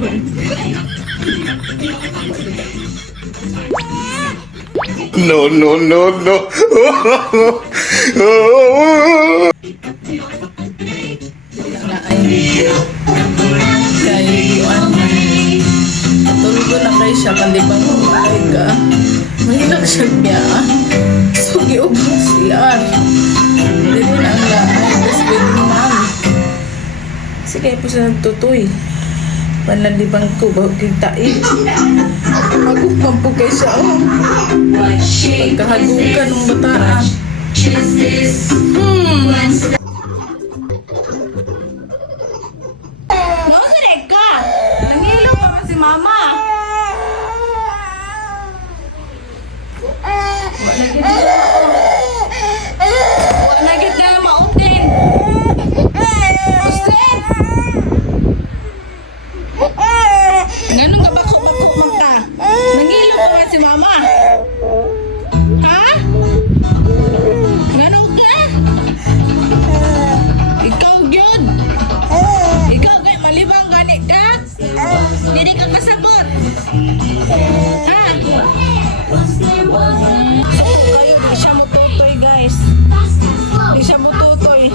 No, no, no, no. Tulog ko na kayo siya, kalibang ay ka. Mahilag siya niya. So, giubos siya. Hindi na ang lahat. Tapos pwede naman. Sige po siya nagtutoy. Panlalibang ko, bahog kitain. Hagupan po kayo siya. Pagkahagukan ng bataan. Nausirek ka! Nangilo pa ba si mama? Wala gid na mautin. Ustin! Ganun ka bako-bako man ka? Nangilo pa ba si mama? Ha? Ganun ka? Ikaw yun! Ikaw kay malibang gani ka? Hindi ka kasabot. Ha? Ayun, di siya mututoy guys. Di siya mututoy.